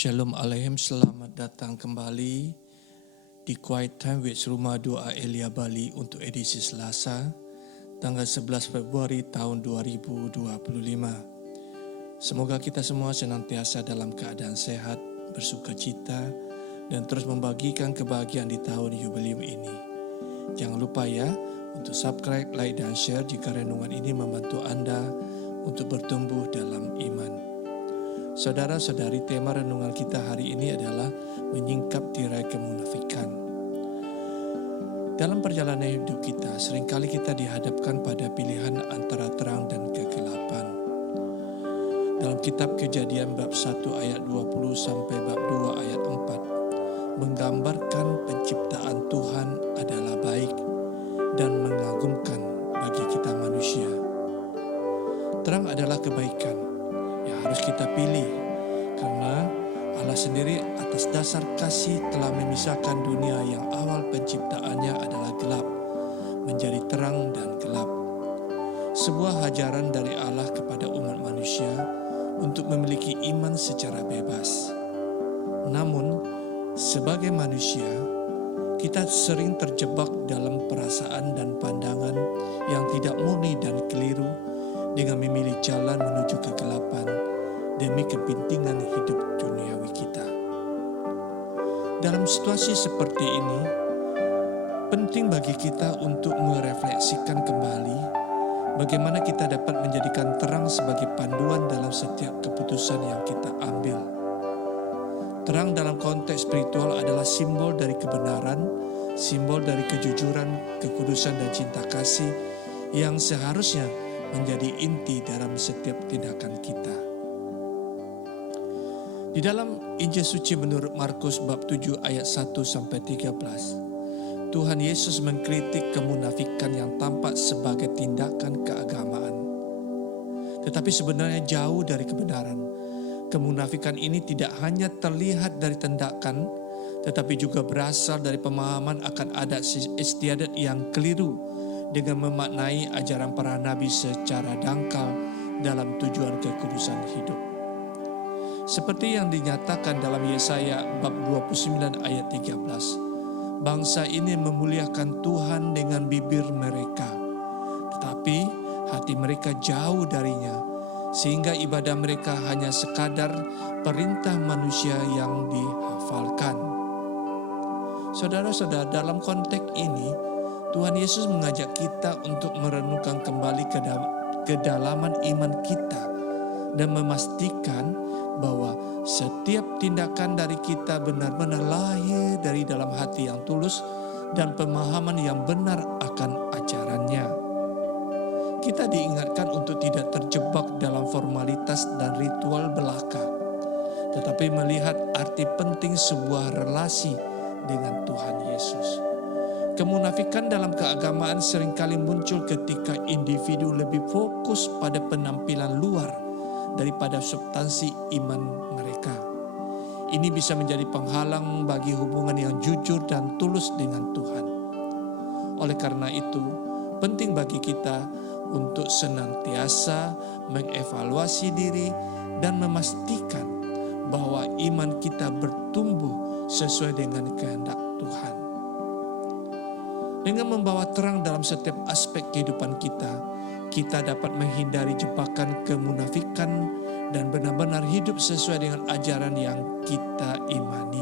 Shalom Aleichem, selamat datang kembali di Quiet Time with Rumah Doa Elia Bali untuk edisi Selasa, tanggal 11 Februari tahun 2025. Semoga kita semua senantiasa dalam keadaan sehat, bersukacita, dan terus membagikan kebahagiaan di tahun Yubileum ini. Jangan lupa ya, untuk subscribe, like, dan share jika renungan ini membantu Anda untuk bertumbuh dalam iman. Saudara-saudari, tema renungan kita hari ini adalah menyingkap tirai kemunafikan. Dalam perjalanan hidup kita, seringkali kita dihadapkan pada pilihan antara terang dan kegelapan. Dalam kitab Kejadian bab 1 ayat 20 sampai bab 2 ayat 4, menggambarkan penciptaan Tuhan adalah baik dan mengagumkan bagi kita manusia. Terang adalah kebaikan yang harus kita pilih, karena Allah sendiri atas dasar kasih telah memisahkan dunia yang awal penciptaannya adalah gelap menjadi terang dan gelap. Sebuah ajaran dari Allah kepada umat manusia untuk memiliki iman secara bebas. Namun, sebagai manusia, kita sering terjebak dalam perasaan dan pandangan yang tidak murni dan keliru dengan memilih jalan menuju kegelapan demi kepentingan hidup duniawi kita. Dalam situasi seperti ini, penting bagi kita untuk merefleksikan kembali bagaimana kita dapat menjadikan terang sebagai panduan dalam setiap keputusan yang kita ambil. Terang dalam konteks spiritual adalah simbol dari kebenaran, simbol dari kejujuran, kekudusan, dan cinta kasih yang seharusnya menjadi inti dalam setiap tindakan kita. Di dalam Injil Suci menurut Markus bab 7 ayat 1 sampai 13, Tuhan Yesus mengkritik kemunafikan yang tampak sebagai tindakan keagamaan. Tetapi sebenarnya jauh dari kebenaran. Kemunafikan ini tidak hanya terlihat dari tindakan, tetapi juga berasal dari pemahaman akan adat istiadat yang keliru dengan memaknai ajaran para nabi secara dangkal dalam tujuan kekudusan hidup. Seperti yang dinyatakan dalam Yesaya bab 29 ayat 13, bangsa ini memuliakan Tuhan dengan bibir mereka, tetapi hati mereka jauh darinya, sehingga ibadah mereka hanya sekadar perintah manusia yang dihafalkan. Saudara-saudara, dalam konteks ini, Tuhan Yesus mengajak kita untuk merenungkan kembali kedalaman iman kita dan memastikan bahwa setiap tindakan dari kita benar-benar lahir dari dalam hati yang tulus dan pemahaman yang benar akan ajarannya. Kita diingatkan untuk tidak terjebak dalam formalitas dan ritual belaka, tetapi melihat arti penting sebuah relasi dengan Tuhan Yesus. Kemunafikan dalam keagamaan seringkali muncul ketika individu lebih fokus pada penampilan luar daripada substansi iman mereka. Ini bisa menjadi penghalang bagi hubungan yang jujur dan tulus dengan Tuhan. Oleh karena itu, penting bagi kita untuk senantiasa mengevaluasi diri dan memastikan bahwa iman kita bertumbuh sesuai dengan kehendak Tuhan. Dengan membawa terang dalam setiap aspek kehidupan kita, kita dapat menghindari jebakan kemunafikan dan benar-benar hidup sesuai dengan ajaran yang kita imani.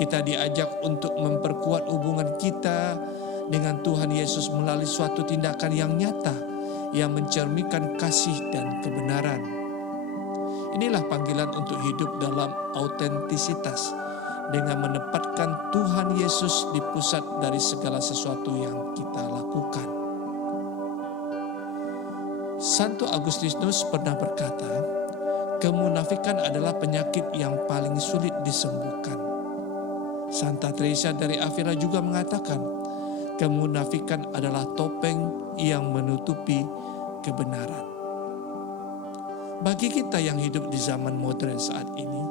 Kita diajak untuk memperkuat hubungan kita dengan Tuhan Yesus melalui suatu tindakan yang nyata, yang mencerminkan kasih dan kebenaran. Inilah panggilan untuk hidup dalam autentisitas, dengan menempatkan Tuhan Yesus di pusat dari segala sesuatu yang kita lakukan. Santo Agustinus pernah berkata, kemunafikan adalah penyakit yang paling sulit disembuhkan. Santa Teresa dari Avila juga mengatakan, kemunafikan adalah topeng yang menutupi kebenaran. Bagi kita yang hidup di zaman modern saat ini,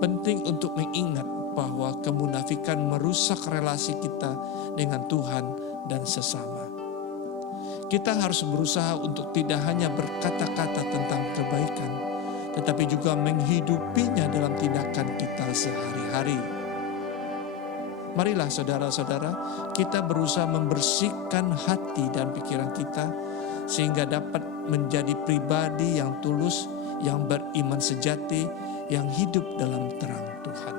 penting untuk mengingat bahwa kemunafikan merusak relasi kita dengan Tuhan dan sesama. Kita harus berusaha untuk tidak hanya berkata-kata tentang kebaikan, tetapi juga menghidupinya dalam tindakan kita sehari-hari. Marilah saudara-saudara, kita berusaha membersihkan hati dan pikiran kita sehingga dapat menjadi pribadi yang tulus, yang beriman sejati, yang hidup dalam terang Tuhan.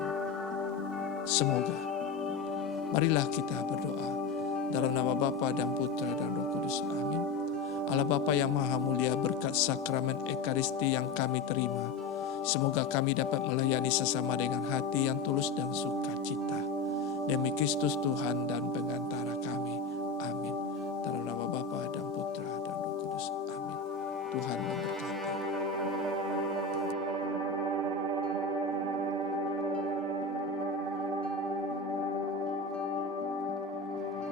Semoga, marilah kita berdoa dalam nama Bapa dan Putra dan Roh Kudus. Amin. Allah Bapa yang Maha Mulia, berkat sakramen Ekaristi yang kami terima, semoga kami dapat melayani sesama dengan hati yang tulus dan sukacita. Demi Kristus Tuhan dan pengantara kami. Amin. Dalam nama Bapa dan Putra dan Roh Kudus. Amin. Tuhan memberkati.